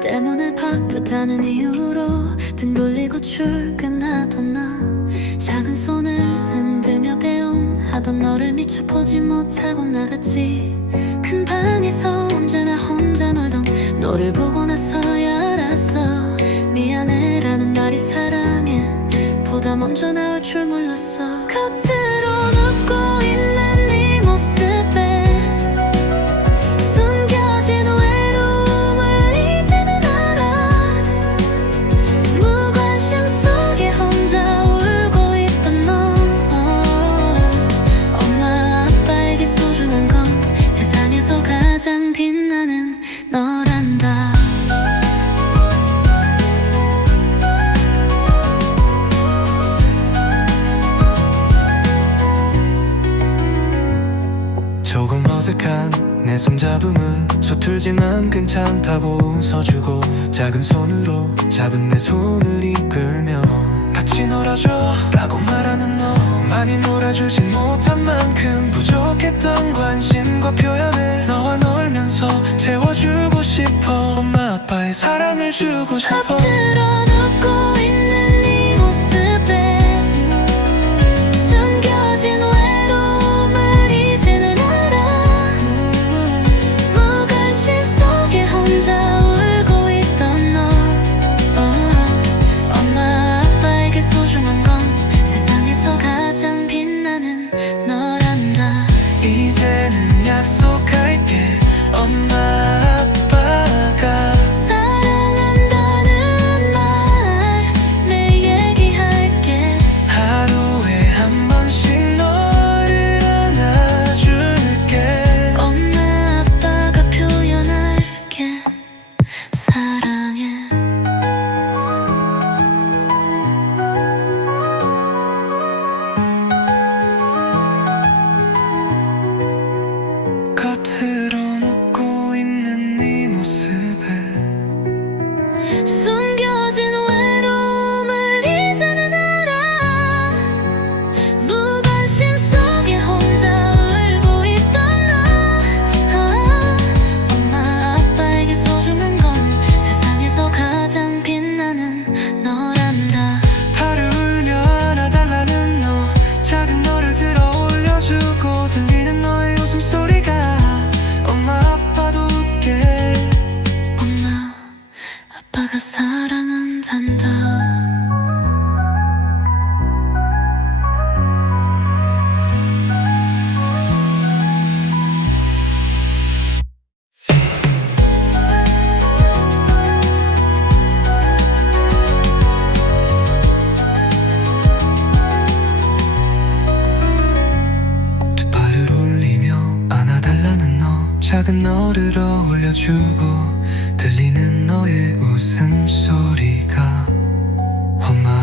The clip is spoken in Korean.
때문에 바쁘다는 이유로 등 돌리고 출근하던 나. 작은 손을 흔들며 배웅하던 너를 미처 보지 못하고 나갔지. 큰 방에서 언제나 혼자 놀던 너를 보고 나서야 알았어. 미안해라는 말이 사랑해. 보다 먼저 나올 줄 몰랐어. 겉으 어색한 내 손잡음을 서툴지만 괜찮다고 웃어주고 작은 손으로 잡은 내 손을 이끌며 같이 놀아줘 라고 말하는 너 많이 놀아주진 못한 만큼 부족했던 관심과 표현을 너와 놀면서 채워주고 싶어. 엄마 아빠의 사랑을 주고 싶어 이 작은 너를 어울려주고 들리는 너의 웃음소리가 엄마